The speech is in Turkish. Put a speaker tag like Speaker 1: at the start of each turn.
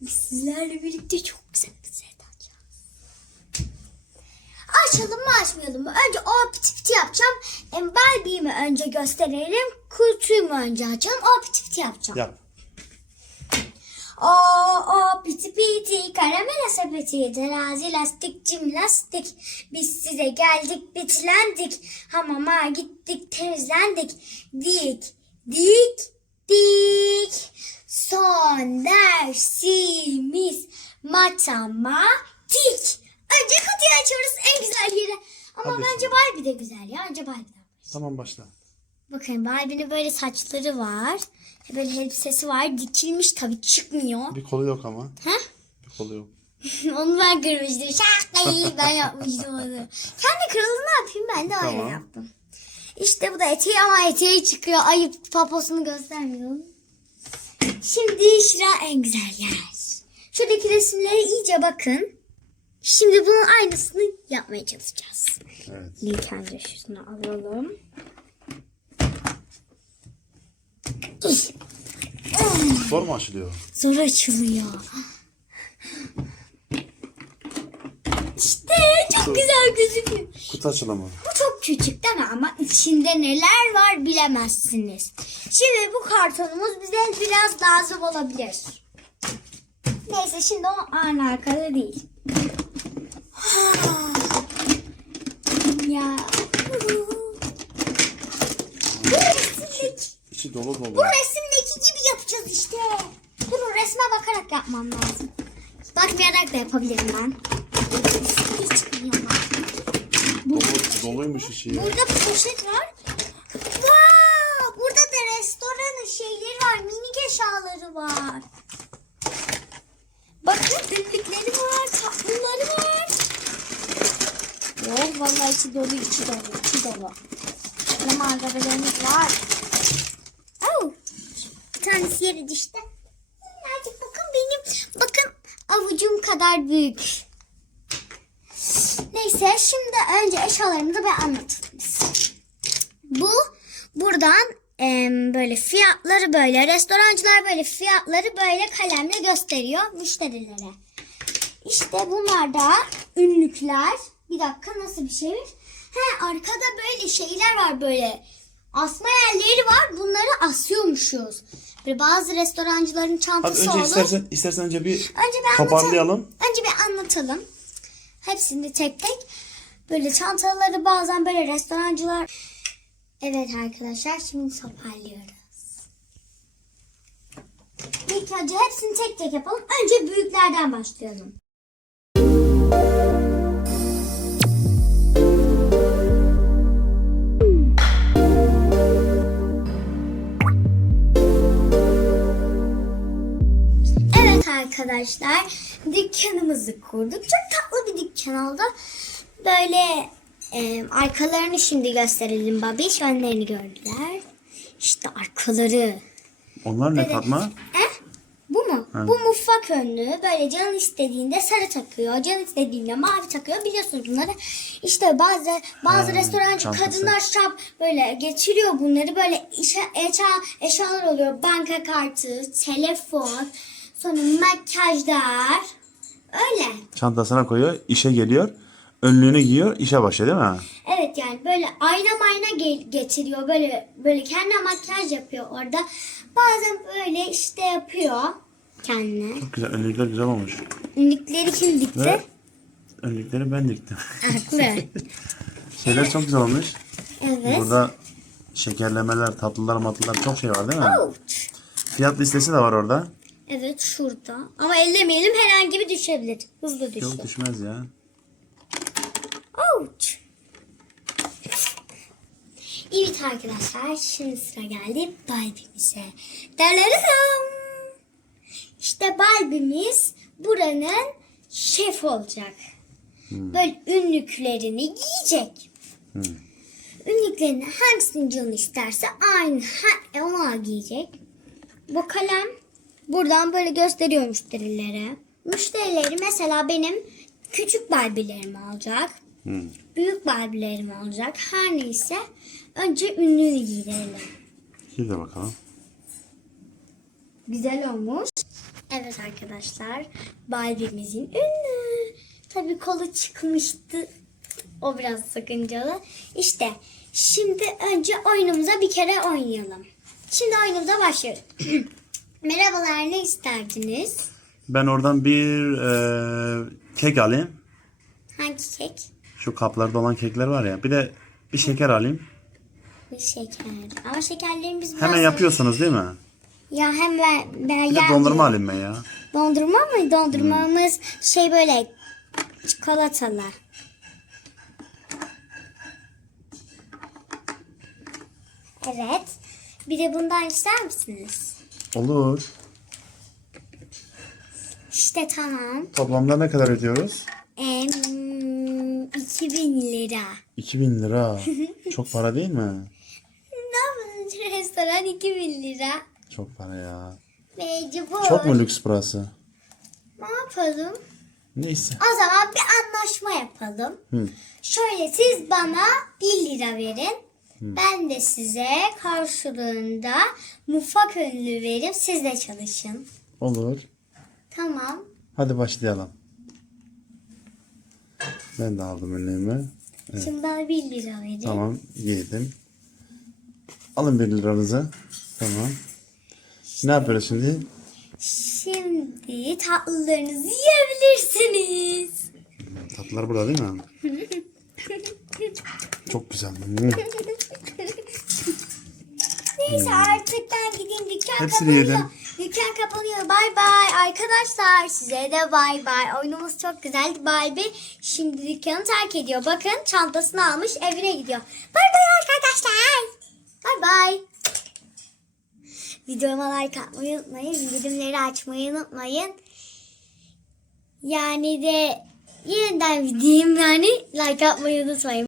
Speaker 1: Biz sizlerle birlikte çok güzel bir set açacağız. Açalım mı açmayalım mı? Önce o piti piti yapacağım. Em, Barbie'yi mi önce gösterelim? Kutuyu mu önce açalım? O piti piti yapacağım.
Speaker 2: Yap.
Speaker 1: O o piti piti karamela sepeti terazi lastik cim lastik biz size geldik bitlendik hamama gittik temizlendik dik dik dik son dersimiz matematik önce kutuyu açıyoruz en güzel yere ama
Speaker 2: Hadi
Speaker 1: bence Barbie de güzel ya önce Barbie'den
Speaker 2: Tamam başla.
Speaker 1: Bakın Barbie'nin böyle saçları var. Böyle elbisesi var. Dikilmiş tabii çıkmıyor.
Speaker 2: Bir kolu yok ama.
Speaker 1: Ha?
Speaker 2: Bir kolu yok.
Speaker 1: onu ben kırmıştım. Şakayı ben yapmıştım onu. Kendi kırıldı ne yapayım ben de öyle
Speaker 2: Tamam.
Speaker 1: yaptım. İşte bu da eteği ama eteği çıkıyor. Ayıp paposunu göstermiyorum. Şimdi şura en güzel yer. Şuradaki resimlere iyice bakın. Şimdi bunun aynısını yapmaya çalışacağız.
Speaker 2: Evet.
Speaker 1: İlk önce şunu alalım.
Speaker 2: Zor mu açılıyor?
Speaker 1: Zor açılıyor. İşte çok güzel gözüküyor.
Speaker 2: Kutu açılımı.
Speaker 1: Bu çok küçük değil mi? Ama içinde neler var bilemezsiniz. Şimdi bu kartonumuz bize biraz lazım olabilir. Neyse şimdi o aynı arkada değil. ya. Bu resimdeki,
Speaker 2: İçi dolu dolu.
Speaker 1: bu resimdeki gibi yapacağız işte. Bunu resme bakarak yapmam lazım. Bakmayarak da yapabilirim ben. Hiç bak.
Speaker 2: Dolu, doluymuş içi. ya.
Speaker 1: Burada poşet var. Vaa! Burada da restoranın şeyleri var. Minik eşyaları var. Bakın ünlükleri var. Tatlıları var. Oh vallahi içi dolu içi dolu içi dolu. Ne malzemelerimiz var. Oh. Bir tanesi yere düştü. Minnacık bakın benim. Bakın avucum kadar büyük. Neyse şimdi önce eşyalarımızı bir anlatalım biz. Bu buradan em, böyle fiyatları böyle restorancılar böyle fiyatları böyle kalemle gösteriyor müşterilere. İşte bunlar da ünlükler. Bir dakika nasıl bir şeymiş? He arkada böyle şeyler var böyle. Asma yerleri var. Bunları asıyormuşuz. Böyle bazı restorancıların
Speaker 2: Hadi
Speaker 1: çantası
Speaker 2: önce
Speaker 1: olur.
Speaker 2: istersen, istersen önce bir
Speaker 1: Önce bir
Speaker 2: toparlayalım.
Speaker 1: Önce bir anlatalım. Hepsini tek tek. Böyle çantaları bazen böyle restorancılar. Evet arkadaşlar şimdi toparlıyoruz. İlk önce hepsini tek tek yapalım. Önce büyüklerden başlayalım. Evet arkadaşlar dükkanımızı kurduk. Çok tatlı bir dükkan oldu. Böyle arkalarını şimdi gösterelim babiş. Önlerini gördüler. İşte arkaları.
Speaker 2: Onlar ne Fatma?
Speaker 1: Eh, bu mu? Bu mutfak önlüğü. Böyle canın istediğinde sarı takıyor. Can istediğinde mavi takıyor. Biliyorsunuz bunları. İşte bazı bazı
Speaker 2: Ha,
Speaker 1: restorancı
Speaker 2: çantası.
Speaker 1: kadınlar şap böyle getiriyor bunları. Böyle işe, eşya, eşyalar oluyor. Banka kartı, telefon, sonra makyajlar. Öyle.
Speaker 2: Çantasına koyuyor, işe geliyor. Önlüğünü giyiyor, işe başlıyor değil mi?
Speaker 1: Evet yani böyle ayna mayna ge- getiriyor. Böyle böyle kendi makyaj yapıyor orada. Bazen böyle işte yapıyor kendine.
Speaker 2: Çok güzel, önlükler güzel olmuş.
Speaker 1: Ünlükleri kim dikti?
Speaker 2: Ve önlükleri ben diktim.
Speaker 1: Haklı.
Speaker 2: Şeyler çok güzel olmuş.
Speaker 1: Evet.
Speaker 2: Burada şekerlemeler, tatlılar, matlılar çok şey var değil mi?
Speaker 1: Ouch.
Speaker 2: Fiyat listesi de var orada.
Speaker 1: Evet şurada. Ama ellemeyelim herhangi bir düşebilir. Hızlı düşer.
Speaker 2: Yok düşmez ya.
Speaker 1: Ouch. Evet arkadaşlar şimdi sıra geldi Barbie'mize. Dararım. İşte Barbie'miz buranın şef olacak. Böyle ünlüklerini giyecek. Ünlüklerini hangisini canı isterse aynı ha- ona giyecek. Bu kalem buradan böyle gösteriyor müşterilere. Müşterileri mesela benim küçük Barbie'lerimi alacak. Büyük Barbie'lerim olacak. Her neyse önce ünlüğünü giydirelim.
Speaker 2: Giy de bakalım.
Speaker 1: Güzel olmuş. Evet arkadaşlar. Barbie'mizin ünlü. Tabii kolu çıkmıştı. O biraz sakıncalı. İşte şimdi önce oyunumuza bir kere oynayalım. Şimdi oyunumuza başlıyoruz. Merhabalar ne isterdiniz?
Speaker 2: Ben oradan bir e, kek alayım.
Speaker 1: Hangi kek?
Speaker 2: Şu kaplarda olan kekler var ya. Bir de bir şeker alayım.
Speaker 1: Bir şeker. Ama şekerlerimiz biraz...
Speaker 2: Hemen yapıyorsunuz değil mi?
Speaker 1: Ya hemen ben
Speaker 2: Bir de
Speaker 1: ya-
Speaker 2: dondurma alayım ben ya.
Speaker 1: Dondurma mı? Dondurmamız şey böyle çikolatalı. Evet. Bir de bundan ister misiniz?
Speaker 2: Olur.
Speaker 1: İşte tamam.
Speaker 2: Toplamda ne kadar ödüyoruz?
Speaker 1: Em, 2000 lira.
Speaker 2: 2000 lira. Çok para değil mi?
Speaker 1: Ne yapalım? Restoran 2000 lira.
Speaker 2: Çok para ya.
Speaker 1: Mecbur.
Speaker 2: Çok mu lüks burası?
Speaker 1: Ne yapalım?
Speaker 2: Neyse.
Speaker 1: O zaman bir anlaşma yapalım.
Speaker 2: Hı.
Speaker 1: Şöyle siz bana 1 lira verin. Ben de size karşılığında mutfak önlüğü verip siz de çalışın.
Speaker 2: Olur.
Speaker 1: Tamam.
Speaker 2: Hadi başlayalım. Ben de aldım önlüğümü.
Speaker 1: Şimdi bana 1 lira verin.
Speaker 2: Tamam giydim. Alın 1 liranızı. Tamam. Ne yapıyoruz şimdi?
Speaker 1: Şimdi tatlılarınızı yiyebilirsiniz.
Speaker 2: Tatlılar burada değil mi? Çok güzel. Hmm.
Speaker 1: Neyse artık ben gideyim dükkan
Speaker 2: Hepsini
Speaker 1: kapanıyor.
Speaker 2: yedim.
Speaker 1: Dükkan kapanıyor. Bay bay arkadaşlar. Size de bay bay. Oyunumuz çok güzeldi. Barbie şimdi dükkanı terk ediyor. Bakın çantasını almış evine gidiyor. Bay bay arkadaşlar. Bay bay. Videoma like atmayı unutmayın. Bildirimleri açmayı unutmayın. Yani de yeniden diyeyim yani like atmayı unutmayın.